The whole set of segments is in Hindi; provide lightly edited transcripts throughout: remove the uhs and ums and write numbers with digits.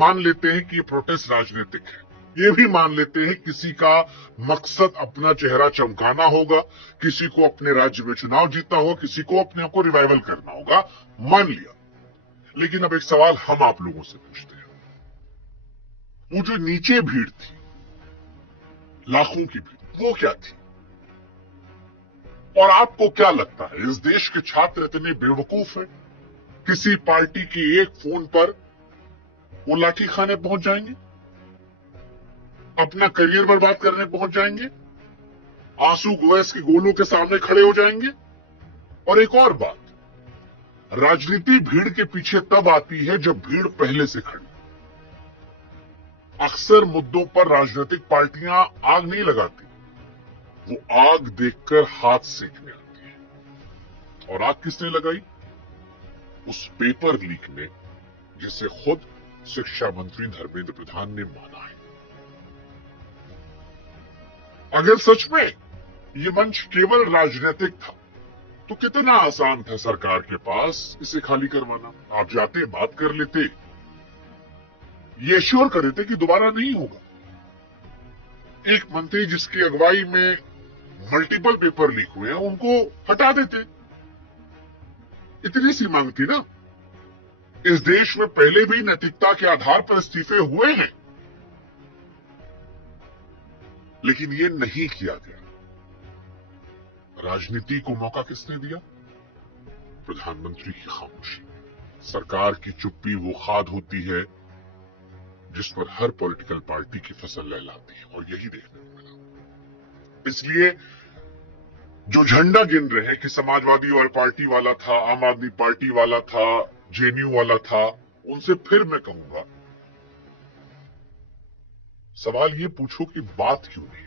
मान लेते हैं कि ये प्रोटेस्ट राजनीतिक है, ये भी मान लेते हैं किसी का मकसद अपना चेहरा चमकाना होगा, किसी को अपने राज्य में चुनाव जीतना होगा, किसी को अपने आप को रिवाइवल करना होगा, मान लिया। लेकिन अब एक सवाल हम आप लोगों से पूछते हैं, वो जो नीचे भीड़ थी, लाखों की भीड़, वो क्या थी? और आपको क्या लगता है, इस देश के छात्र इतने बेवकूफ हैं? किसी पार्टी की एक फोन पर वो लाठी खाने पहुंच जाएंगे, अपना करियर बर्बाद करने पहुंच जाएंगे, आंसू गैस के गोलों के सामने खड़े हो जाएंगे। और एक और बात, राजनीति भीड़ के पीछे तब आती है जब भीड़ पहले से खड़ी। अक्सर मुद्दों पर राजनीतिक पार्टियां आग नहीं लगाती, वो आग देखकर हाथ सेकने आती है। और आग किसने लगाई? उस पेपर लीक ने, जिसे खुद शिक्षा मंत्री धर्मेंद्र प्रधान ने माना है। अगर सच में ये मंच केवल राजनीतिक था तो कितना आसान था सरकार के पास इसे खाली करवाना। आप जाते, बात कर लेते, ये श्योर कर देते कि दोबारा नहीं होगा। एक मंत्री जिसकी अगुवाई में मल्टीपल पेपर लीक हुए हैं, उनको हटा देते। इतनी सी मांग थी ना। इस देश में पहले भी नैतिकता के आधार पर इस्तीफे हुए हैं, लेकिन ये नहीं किया गया। राजनीति को मौका किसने दिया? प्रधानमंत्री की खामोशी। सरकार की चुप्पी वो खाद होती है जिस पर हर पॉलिटिकल पार्टी की फसल लहलाती है, और यही देखने को मिला। इसलिए जो झंडा गिन रहे हैं कि समाजवादी और पार्टी वाला था, आम आदमी पार्टी वाला था, जेएनयू वाला था, उनसे फिर मैं कहूंगा, सवाल ये पूछो कि बात क्यों नहीं,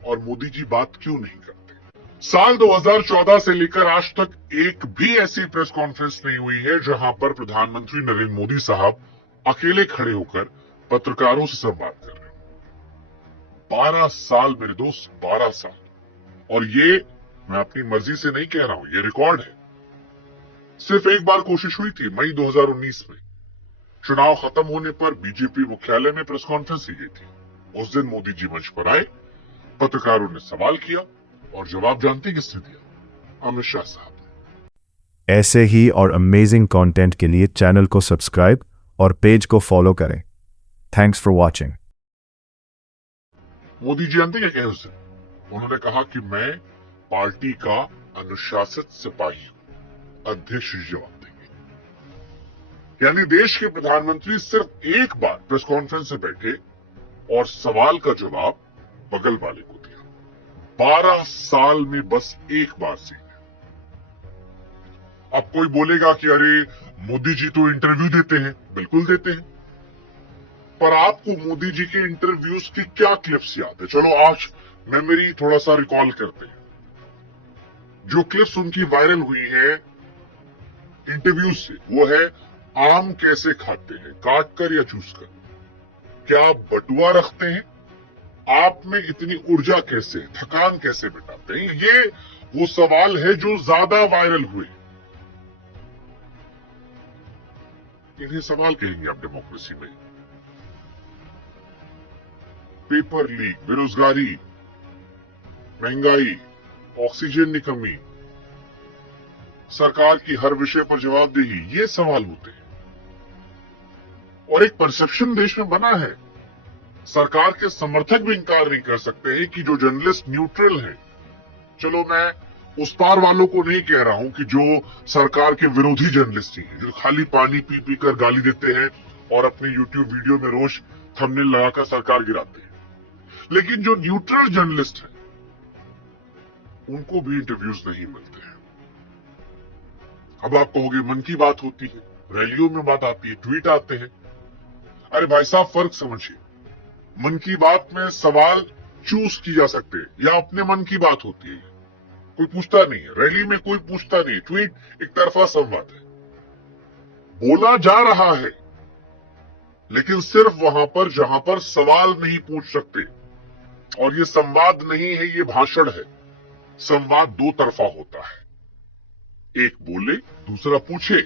और मोदी जी बात क्यों नहीं करते? साल 2014 से लेकर आज तक एक भी ऐसी प्रेस कॉन्फ्रेंस नहीं हुई है जहां पर प्रधानमंत्री नरेंद्र मोदी साहब अकेले खड़े होकर पत्रकारों से संवाद कर रहे हैं। 12 साल मेरे दोस्त, 12 साल। और ये मैं अपनी मर्जी से नहीं कह रहा हूं, ये रिकॉर्ड है। सिर्फ एक बार कोशिश हुई थी, मई 2019 में। चुनाव खत्म होने पर बीजेपी मुख्यालय में प्रेस कॉन्फ्रेंस की गई थी। उस दिन मोदी जी मंच पर आए, पत्रकारों ने सवाल किया, और जवाब जानते किसने दिया? अमित शाह साहब ने। ऐसे ही और अमेजिंग कंटेंट के लिए चैनल को सब्सक्राइब और पेज को फॉलो करें। Thanks for watching. Modi ji जानते क्या कहे उस दिन? उन्होंने कहा कि मैं पार्टी का अनुशासित सिपाही हूं, अध्यक्ष जवाब देंगे। यानी देश के प्रधानमंत्री सिर्फ एक बार प्रेस कॉन्फ्रेंस से बैठे और सवाल का जवाब बगल वाले को दिया। 12 साल में बस एक बार से। अब कोई बोलेगा कि अरे मोदी जी तो इंटरव्यू देते हैं। बिल्कुल देते हैं, पर आपको मोदी जी के इंटरव्यूज की क्या क्लिप्स याद है? चलो आज मेमोरी थोड़ा सा रिकॉल करते हैं। जो क्लिप्स उनकी वायरल हुई है इंटरव्यूज से, वो है आम कैसे खाते हैं, काट कर या चूस कर? क्या आप बटुआ रखते हैं? आप में इतनी ऊर्जा कैसे, थकान कैसे मिटाते हैं? ये वो सवाल है जो ज्यादा वायरल हुए। इन्हें सवाल कहेंगे आप डेमोक्रेसी में? पेपर लीक, बेरोजगारी, महंगाई, ऑक्सीजन की कमी, सरकार की हर विषय पर जवाबदेही, ये सवाल होते हैं। और एक परसेप्शन देश में बना है, सरकार के समर्थक भी इंकार नहीं कर सकते हैं कि जो जर्नलिस्ट न्यूट्रल हैं, चलो मैं उस पार वालों को नहीं कह रहा हूं कि जो सरकार के विरोधी जर्नलिस्ट ही हैं, जो खाली पानी पी पी कर गाली देते हैं और अपने यूट्यूब वीडियो में रोज थंबनेल लगाकर सरकार गिराते हैं, लेकिन जो न्यूट्रल जर्नलिस्ट हैं उनको भी इंटरव्यूज नहीं मिलते हैं। अब आप कहोगे मन की बात होती है, रैलियों में बात आती है, ट्वीट आते हैं। अरे भाई साहब, फर्क समझिए। मन की बात में सवाल चूज की जा सकते हैं या अपने मन की बात होती है, कोई पूछता नहीं है। रैली में कोई पूछता नहीं, ट्वीट एक तरफा संवाद है। बोला जा रहा है, लेकिन सिर्फ वहां पर जहां पर सवाल नहीं पूछ सकते। और ये संवाद नहीं है, ये भाषण है। संवाद दो तरफा होता है, एक बोले दूसरा पूछे।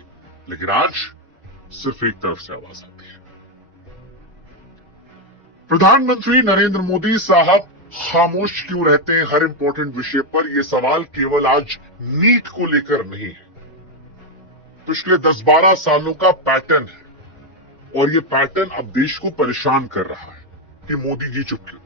लेकिन आज सिर्फ एक तरफ से आवाज आती है। प्रधानमंत्री नरेंद्र मोदी साहब खामोश क्यों रहते हैं हर इंपॉर्टेंट विषय पर? यह सवाल केवल आज नीट को लेकर नहीं है, पिछले 10-12 सालों का पैटर्न है। और यह पैटर्न अब देश को परेशान कर रहा है कि मोदी जी चुप क्यों?